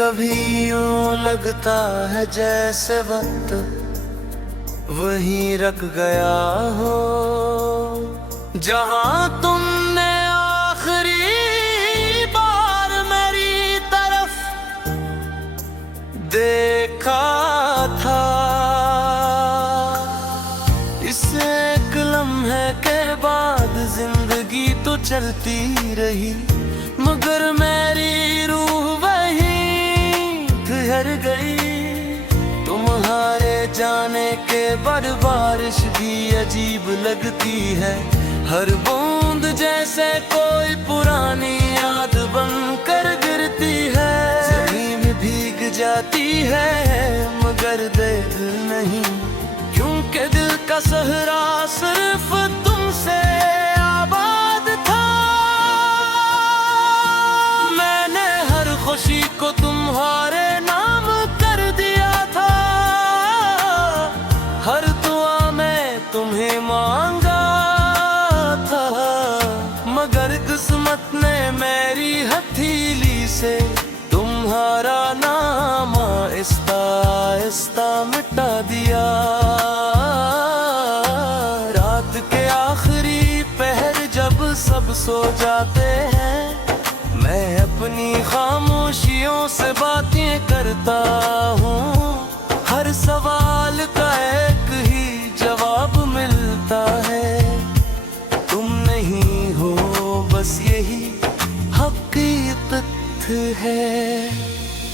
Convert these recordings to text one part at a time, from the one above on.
कभी यूं लगता है जैसे वक्त वहीं रख गया हो, जहां तुमने आखिरी बार मेरी तरफ देखा था। इस एक लम्हे के बाद जिंदगी तो चलती रही, मगर मेरी रूह वहीं ठहर गई। तुम्हारे जाने के बाद बारिश भी अजीब लगती है, हर बूंद जैसे कोई पुरानी याद बनकर गिरती है। ज़मीन भीग जाती है मगर दिल नहीं, क्योंकि दिल का सहरा सिर्फ तुमसे आबाद था। मैंने हर खुशी को तुम्हारे नाम कर दिया था, हर दुआ में तुम्हें मांगा था, मगर किस्मत ने मेरी हथेली से तुम्हारा नाम आहिस्ता आहिस्ता मिटा दिया। रात के आखिरी पहर जब सब सो जाते हैं, मैं अपनी खामोशियों से बातें करता हूँ। हर सवाल का एक ही जवाब मिलता है, तुम नहीं हो बस यही हकीकत है।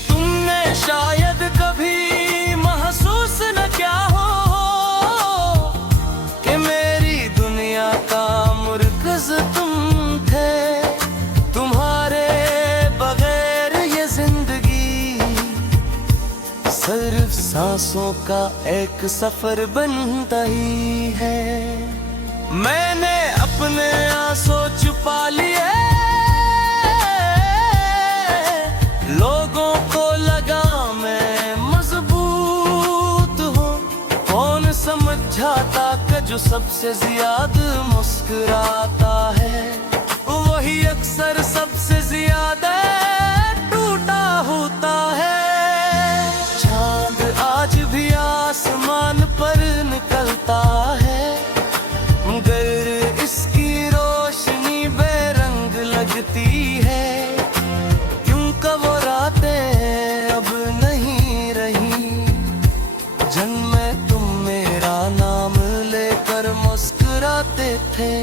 तुमने शायद कभी महसूस न किया हो कि मेरी दुनिया का मुर्कज़ तुम थे। तुम्हारे बगैर ये जिंदगी सिर्फ सांसों का एक सफर बनता ही है। मैंने अपने आंसू छुपा लिए, लोगों को लगा मैं मजबूत हूँ। कौन समझाता कि जो सबसे ज्यादा मुस्कुराता है वही अक्सर सबसे ज्यादा टूटा होता है। चांद आज भी आसमान पर निकलता है, मगर इसकी रोशनी बेरंग लगती है। क्यों कब वो रातें अब नहीं रही, जन्मे तुम मेरा नाम लेकर मुस्कुराते थे।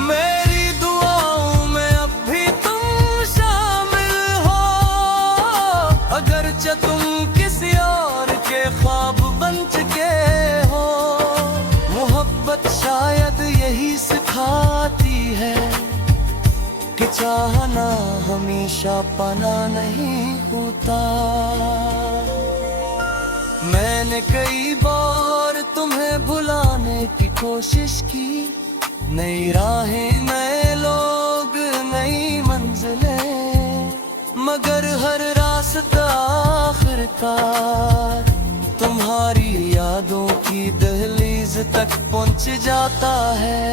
मेरी दुआओं में अब भी तुम शामिल हो, अगरचे तुम किसी और के ख्वाब बन चुके हो। मोहब्बत शायद यही सिखाती है कि चाहना हमेशा पाना नहीं होता। मैंने कई बार तुम्हें भुलाने की कोशिश की, नई राहें नए लोग नई मंजिलें, मगर हर रास्ता आखिरकार तुम्हारी यादों की दहलीज तक पहुंच जाता है।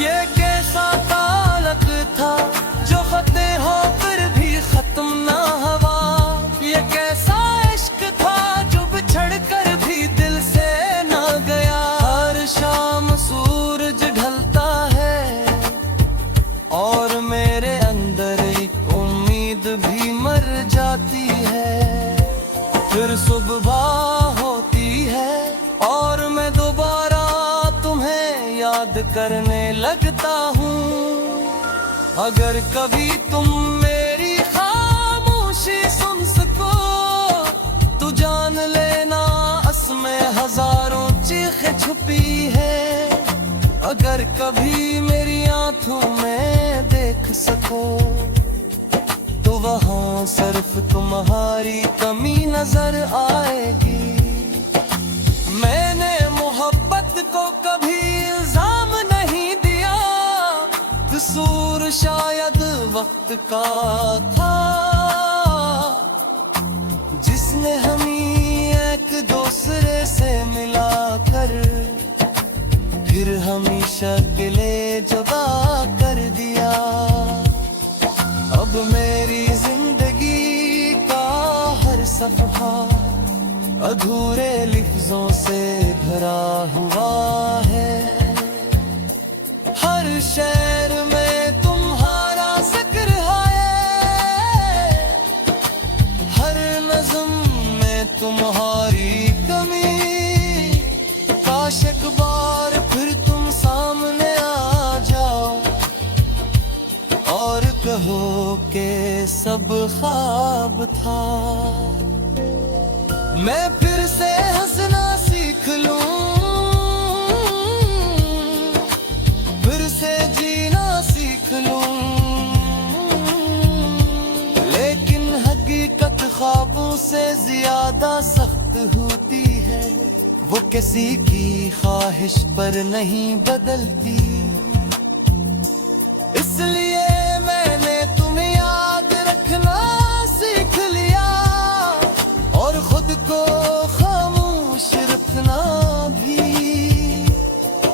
ये कैसा ताल्लुक था जो खते हो फिर भी खत्म ना हुआ, ये कैसा इश्क था जो बिछड़ कर भी दिल से ना गया। हर शाम सूरज ढलता है और मेरे अंदर एक उम्मीद भी मर जाती है। फिर सुबह होती है और मैं दोबारा तुम्हें याद करने लगता हूँ। अगर कभी तुम मेरी खामोशी सुन सको तो जान लेना असमें हजारों चीखें छुपी है। अगर कभी मेरी आंखों में देख सको तो वहाँ सिर्फ तुम्हारी कमी नजर आएगी। मैंने मोहब्बत को कभी इल्जाम नहीं दिया, कसूर शायद वक्त का था जिसने हमें एक दूसरे से मिलाकर फिर हमेशा के लिए जुदा कर दिया। अब मेरी जिंदगी सफ़हा अधूरे लफ्जों से भरा हुआ है। हर शेर में तुम्हारा जिक्र है, हर नज़्म में तुम्हारी कमी। काश एक बार फिर तुम सामने आ जाओ और कहो के सब ख्वाब था। मैं फिर से हंसना सीख लूं, फिर से जीना सीख लूं, लेकिन हकीकत ख्वाबों से ज्यादा सख्त होती है। वो किसी की ख्वाहिश पर नहीं बदलती, इसलिए मैंने तुम्हें याद रखना सीख लिया और खुद को खामोश रखना भी।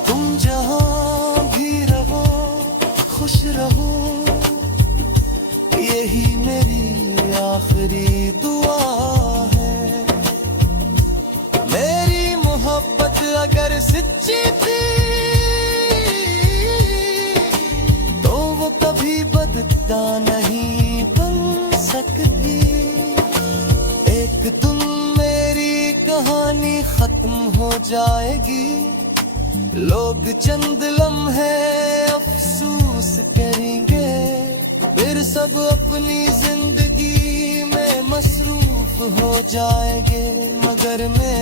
तुम जहां भी रहो खुश रहो, यही मेरी आखिरी दुआ है। मेरी मोहब्बत अगर सच्ची थी तो वो कभी बदता नहीं बन सकती। एक दिन मेरी कहानी खत्म हो जाएगी, लोग चंद लम्हे अफसोस करेंगे, फिर सब अपनी जिंदगी में मसरूफ हो जाएंगे, मगर मैं